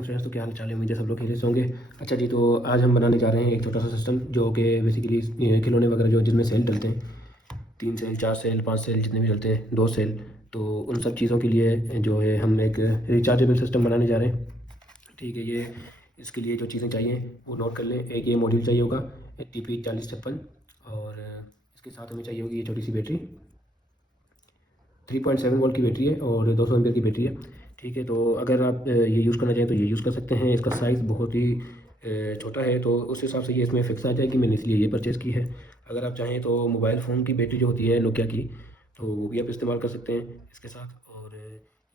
वालेकुम फ्रेंड्स। तो क्या हाल चाल है? उम्मीद है सब लोग खैरियत से होंगे। अच्छा जी, तो आज हम बनाने जा रहे हैं एक छोटा सा सिस्टम जो कि बेसिकली खिलौने वगैरह जो जिनमें सेल डलते हैं, 3 सेल 4 सेल 5 सेल जितने भी डलते हैं, 2 सेल, तो उन सब चीज़ों के लिए जो है हम एक रिचार्जेबल सिस्टम बनाने जा रहे हैं। ठीक है, ये इसके लिए जो चीज़ें चाहिए वो नोट कर लें। एक ये मॉड्यूल चाहिए होगा TP4056, और इसके साथ हमें चाहिए होगी ये छोटी सी बैटरी। 3.7 वोल्ट की बैटरी है और 200 एम्पीयर की बैटरी है। ठीक है, तो अगर आप ये यूज़ करना चाहें तो ये यूज़ कर सकते हैं। इसका साइज़ बहुत ही छोटा है, तो उस हिसाब से ये इसमें फिक्स आ जाएगी। मैंने इसलिए ये परचेज़ की है। अगर आप चाहें तो मोबाइल फ़ोन की बैटरी जो होती है नोकिया की, तो वो भी आप इस्तेमाल कर सकते हैं इसके साथ। और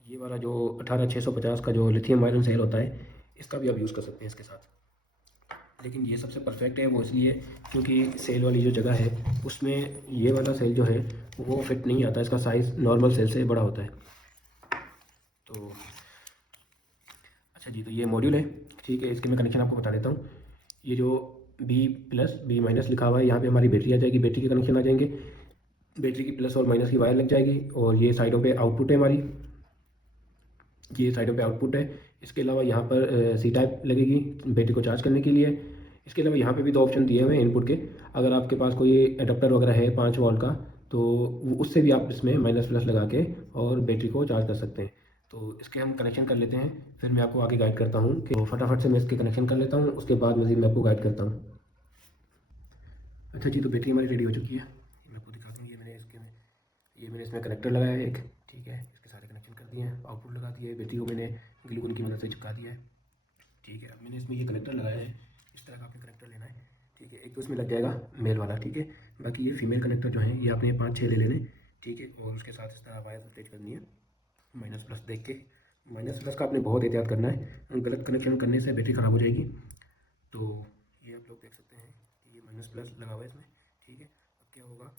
ये वाला जो 18650 का जो लिथियम आयरन सेल होता है, इसका भी आप यूज़ कर सकते हैं इसके साथ। लेकिन ये सबसे परफेक्ट है वो इसलिए क्योंकि सेल वाली जो जगह है उसमें ये वाला सेल जो है वो फिट नहीं आता। इसका साइज़ नॉर्मल सेल से बड़ा होता है। तो अच्छा जी, तो ये मॉड्यूल है। ठीक है, इसके मैं कनेक्शन आपको बता देता हूँ। ये जो B+B- लिखा हुआ है, यहाँ पे हमारी बैटरी आ जाएगी, बैटरी के कनेक्शन आ जाएंगे। बैटरी की प्लस और माइनस की वायर लग जाएगी, और ये साइडों पे आउटपुट है हमारी, ये साइडों पे आउटपुट है। इसके अलावा यहाँ पर सी टाइप लगेगी बैटरी को चार्ज करने के लिए। इसके अलावा यहाँ पे भी 2 ऑप्शन दिए हुए हैं इनपुट के। अगर आपके पास कोई एडाप्टर वगैरह है 5 वोल्ट का, तो उससे भी आप इसमें माइनस प्लस लगा के और बैटरी को चार्ज कर सकते हैं। तो इसके हम कनेक्शन कर लेते हैं, फिर मैं आपको आगे गाइड करता हूँ कि फटाफट से मैं इसके कनेक्शन कर लेता हूँ, उसके बाद मज़ीद मैं आपको गाइड करता हूँ। अच्छा जी, तो बैटरी हमारी रेडी हो चुकी है। मैं आपको दिखाता हूँ। ये मैंने इसमें कनेक्टर लगाया है एक। ठीक है, इसके सारे कनेक्शन कर दिए हैं, आउटपुट लगा दिया है, बैटरी को मैंने ग्लूगन की मदद से चिपका दिया है। ठीक है, अब मैंने इसमें ये कनेक्टर लगाया है। इस तरह का आपने कनेक्टर लेना है। ठीक है, एक तो इसमें लग जाएगा मेल वाला। ठीक है, बाकी ये फीमेल कनेक्टर जो है ये आपने 5-6 ले लेने। ठीक है, और उसके साथ इस तरह वायर अटैच करनी है, माइनस प्लस देख के। माइनस प्लस का आपने बहुत एहतियात करना है, गलत कनेक्शन करने से बैटरी ख़राब हो जाएगी। तो ये आप लोग देख सकते हैं कि ये माइनस प्लस लगा हुआ है इसमें। ठीक है, अब क्या होगा,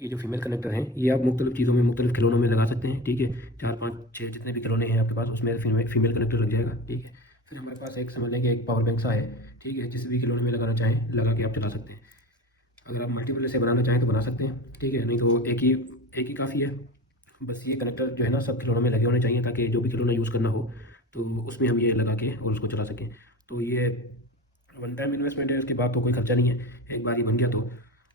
ये जो फीमेल कनेक्टर हैं ये आप मुख्तलिफ़ चीज़ों में, मुख्तलिफ़ खिलौनों में लगा सकते हैं। ठीक है, 4 5 6 जितने भी खिलौने हैं आपके पास उसमें फीमेल कनेक्टर लग जाएगा। ठीक है, फिर हमारे पास एक समझ लें कि एक पावर बैंक सा है। ठीक है, जिस भी खिलौने में लगाना चाहें लगा के आप चला सकते हैं। अगर आप मल्टीपल ऐसे बनाना चाहें तो बना सकते हैं। ठीक है, नहीं तो एक ही काफ़ी है। बस ये कनेक्टर जो है ना सब खिलौनों में लगे होने चाहिए, ताकि जो भी खिलौना यूज़ करना हो तो उसमें हम ये लगा के और उसको चला सकें। तो ये वन टाइम इन्वेस्टमेंट है, उसके बाद तो कोई खर्चा नहीं है, एक बार ही बन गया तो।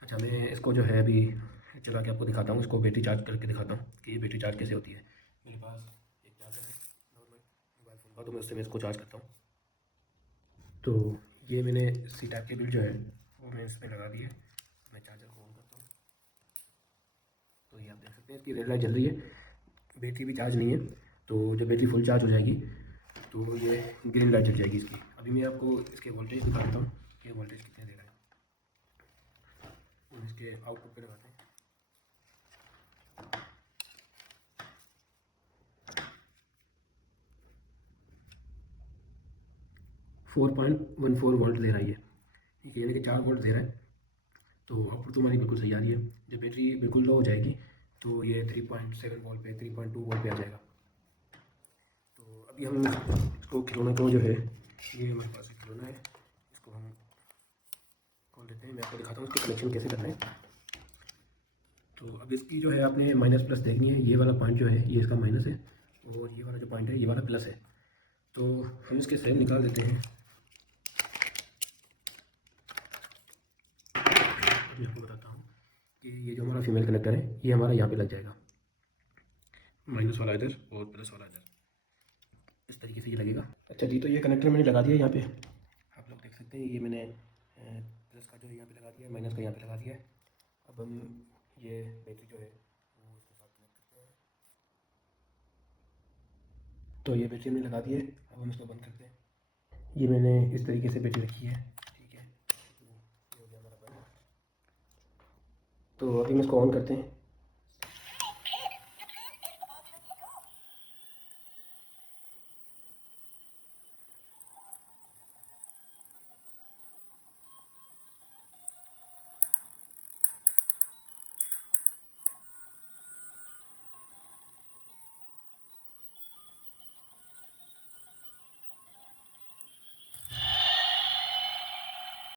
अच्छा, मैं इसको जो है अभी चला के आपको दिखाता हूँ, इसको बैटरी चार्ज करके दिखाता हूँ कि ये बैटरी चार्ज कैसे होती है। मेरे पास एक चार्जर है नॉर्मल मोबाइल फ़ोन का, तो मैं उससे मैं इसको चार्ज करता हूँ। तो ये मैंने सी टाइप केबल जो है वो मैं इसमें लगा दी है। मैं चार्जर को ऑन करता हूँ, तो ये आप देख सकते हैं इसकी रेड लाइट जल रही है। बैटरी भी चार्ज नहीं है, तो जब बैटरी फुल चार्ज हो जाएगी तो ये ग्रीन लाइट जल जाएगी इसकी। अभी मैं आपको इसके वोल्टेज दिखा देता हूँ कि वोल्टेज कितने दे रहा है, और इसके आउटपुट पे लगाते हैं। 4.14 वोल्ट दे रहा है ये, यानी कि 4 वोल्ट दे रहा है। तो आउटपुट तो हमारी बिल्कुल सही आ रही है। जब बैटरी बिल्कुल लो हो जाएगी तो ये 3.7 वोल्ट पे 3.2 वोल्ट पे आ जाएगा। तो अभी हम इसको खिलौने को जो है, ये हमारे पास एक खिलौना है, इसको हम खोल देते हैं। मैं आपको दिखाता हूँ इसके कनेक्शन कैसे करना है। तो अब इसकी जो है आपने माइनस प्लस देखनी है। ये वाला पॉइंट जो है ये इसका माइनस है, और ये वाला जो पॉइंट है ये वाला प्लस है। तो हम इसके सेल निकाल देते हैं। मैं आपको बताता हूँ कि ये जो हमारा फीमेल कनेक्टर है ये हमारा यहाँ पे लग जाएगा, माइनस वाला इधर और प्लस वाला इधर, इस तरीके से ये लगेगा। अच्छा जी, तो ये कनेक्टर मैंने लगा दिया यहाँ पे, आप लोग देख सकते हैं। ये मैंने प्लस का जो है यहाँ पे लगा दिया है, माइनस का यहाँ पे लगा दिया है। अब हम ये बैटरी जो है वो इसके साथ कनेक्ट करते हैं। तो ये बैटरी हमने लगा दी है, अब हम इसको बंद करते हैं। ये मैंने इस तरीके से बैटरी रखी है। ठीक है, तो ये हो गया हमारा बंद। तो अभी हम इसको ऑन करते हैं।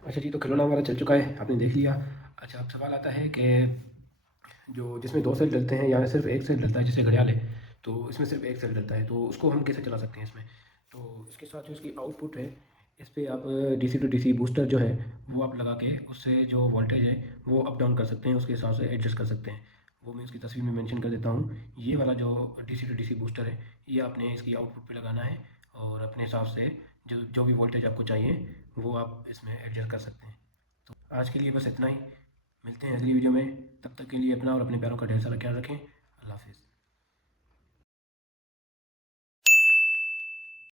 अच्छा जी, तो खिलौना हमारा चल चुका है, आपने देख लिया। अच्छा, अब सवाल आता है कि जो जिसमें 2 सेल डलते हैं या सिर्फ एक सेल डलता है, जैसे घड़ियाल है, तो इसमें सिर्फ एक सेल डलता है, तो उसको हम कैसे चला सकते हैं इसमें। तो इसके साथ जो इसकी आउटपुट है, इस पर आप डीसी टू डीसी बूस्टर जो है वो आप लगा के उससे जो वोल्टेज है वो अप डाउन कर सकते हैं, उसके हिसाब से एडजस्ट कर सकते हैं। वो मैं इसकी तस्वीर में मेंशन कर देता हूँ। ये वाला जो डीसी टू डीसी बूस्टर है, ये आपने इसकी आउटपुट पे लगाना है और अपने हिसाब से जो जो भी वोल्टेज आपको चाहिए वो आप इसमें एडजस्ट कर सकते हैं। तो आज के लिए बस इतना ही, मिलते हैं अगली वीडियो में। तब तक के लिए अपना और अपने प्यारों का ढेर सारा ख्याल रखें। अल्लाह हाफिज़।